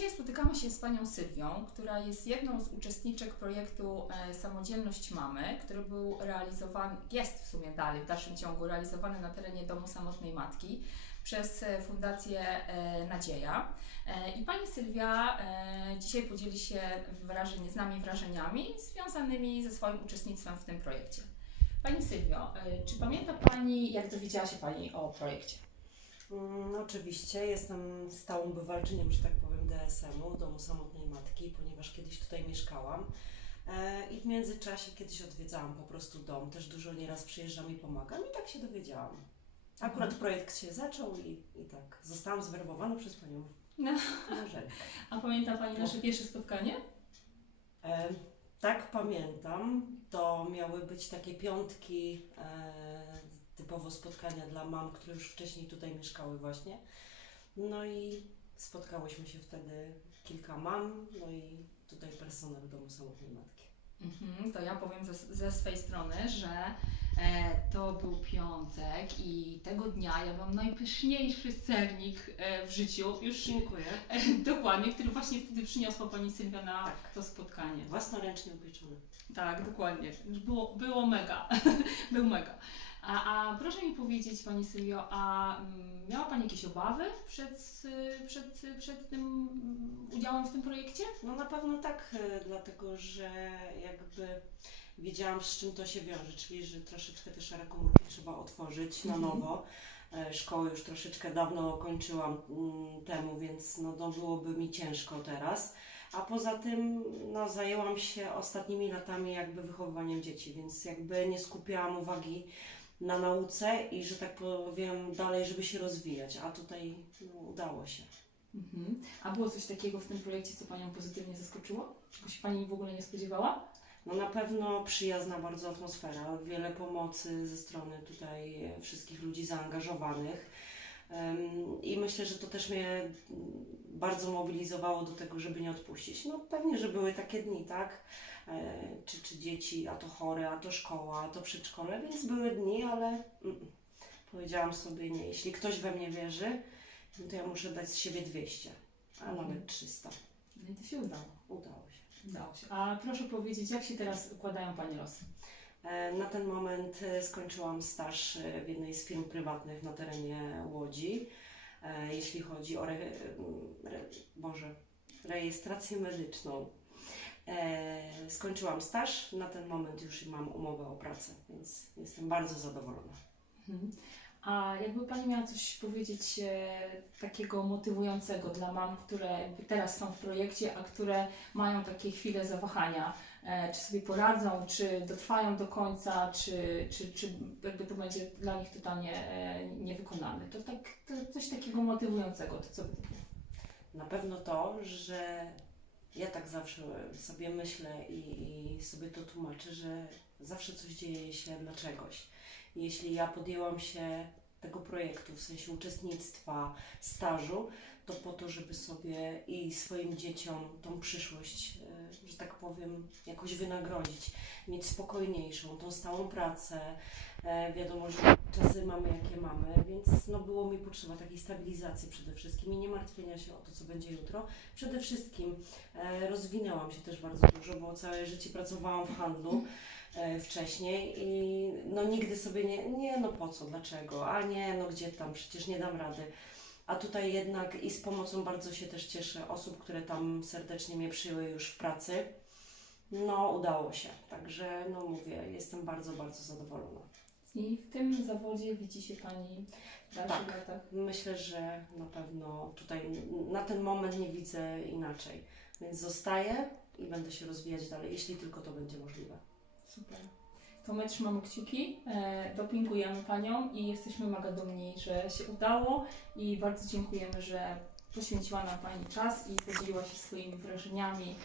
Dzisiaj spotykamy się z panią Sylwią, która jest jedną z uczestniczek projektu e, Samodzielność Mamy, który był realizowany, jest w sumie dalej, w dalszym ciągu realizowany na terenie Domu Samotnej Matki przez e, Fundację e, Nadzieja. I pani Sylwia dzisiaj podzieli się wrażeń, z nami wrażeniami związanymi ze swoim uczestnictwem w tym projekcie. Pani Sylwio, czy pamięta Pani, jak dowiedziała się Pani o projekcie? Mm, oczywiście, jestem stałą bywalczynią, że tak powiem, DSM-u, Domu Samotnej Matki, ponieważ kiedyś tutaj mieszkałam. E, I w międzyczasie kiedyś odwiedzałam po prostu dom, też dużo nieraz przyjeżdżam i pomagam i tak się dowiedziałam. Akurat projekt się zaczął i, i tak zostałam zwerbowana przez panią No. Marzenkę. A pamięta Pani nasze pierwsze spotkanie? E, tak pamiętam, to miały być takie piątki, e, typowo spotkania dla mam, które już wcześniej tutaj mieszkały właśnie. No i spotkałyśmy się wtedy kilka mam, no i tutaj personel Domu Samotnej Matki. Mhm, to ja powiem ze, ze swej strony, że to był piątek i tego dnia ja mam najpyszniejszy sernik e, w życiu, już Dziękuję. e, dokładnie, który właśnie wtedy przyniosła Pani Sylwia na Tak. to spotkanie. Własnoręcznie upieczony. Tak, dokładnie. Było, było mega. Był mega. A, a proszę mi powiedzieć, Pani Sylwio, a mm, miała Pani jakieś obawy przed, y, przed, przed tym mm, udziałem w tym projekcie? No na pewno tak, e, dlatego że jakby wiedziałam z czym to się wiąże, czyli że troszeczkę te szare komórki trzeba otworzyć na Mhm. nowo. E, Szkołę już troszeczkę dawno kończyłam mm, temu, więc no, no byłoby mi ciężko teraz. A poza tym no, zajęłam się ostatnimi latami jakby wychowywaniem dzieci, więc jakby nie skupiałam uwagi na nauce i że tak powiem dalej, żeby się rozwijać, a tutaj no, udało się. Mhm. A było coś takiego w tym projekcie, co Panią pozytywnie zaskoczyło? Czego się Pani w ogóle nie spodziewała? No na pewno przyjazna bardzo atmosfera, wiele pomocy ze strony tutaj wszystkich ludzi zaangażowanych. I myślę, że to też mnie mm, bardzo mobilizowało do tego, żeby nie odpuścić. No pewnie, że były takie dni, tak? E, Czy, czy dzieci, a to chore, a to szkoła, a to przedszkole, więc były dni, ale mm, powiedziałam sobie nie. Jeśli ktoś we mnie wierzy, no to ja muszę dać z siebie 200, a nawet 300. No i to się udało. Udało się. A proszę powiedzieć, jak się teraz układają Pani losy? E, Na ten moment e, skończyłam staż e, w jednej z firm prywatnych na terenie Łodzi. Jeśli chodzi o re, re, Boże, rejestrację medyczną. Skończyłam staż, na ten moment już mam umowę o pracę, więc jestem bardzo zadowolona. Mhm. A jakby Pani miała coś powiedzieć e, takiego motywującego dla mam, które teraz są w projekcie, a które mają takie chwile zawahania, e, czy sobie poradzą, czy dotrwają do końca, czy, czy, czy jakby to będzie dla nich totalnie e, niewykonalne. To, tak, to coś takiego motywującego, to co? Na pewno to, że ja tak zawsze sobie myślę i, i sobie to tłumaczę, że zawsze coś dzieje się dla czegoś. Jeśli ja podjęłam się tego projektu, w sensie uczestnictwa, stażu, to po to, żeby sobie i swoim dzieciom tą przyszłość, e, że tak powiem, jakoś wynagrodzić, mieć spokojniejszą, tą stałą pracę. E, Wiadomo, że czasy mamy jakie mamy, więc no było mi potrzeba takiej stabilizacji przede wszystkim i nie martwienia się o to, co będzie jutro. Przede wszystkim e, rozwinęłam się też bardzo dużo, bo całe życie pracowałam w handlu wcześniej i no nigdy sobie nie, nie no po co, dlaczego, a nie, no gdzie tam, przecież nie dam rady. A tutaj jednak i z pomocą bardzo się też cieszę osób, które tam serdecznie mnie przyjęły już w pracy. No udało się, także no mówię, jestem bardzo, bardzo zadowolona. I w tym zawodzie widzi się Pani w dalszych Tak. latach? Myślę, że na pewno tutaj na ten moment nie widzę inaczej, więc zostaję i będę się rozwijać dalej, jeśli tylko to będzie możliwe. Super. To my trzymamy kciuki, e, dopingujemy Panią i jesteśmy mega dumni, że się udało i bardzo dziękujemy, że poświęciła nam Pani czas i podzieliła się swoimi wrażeniami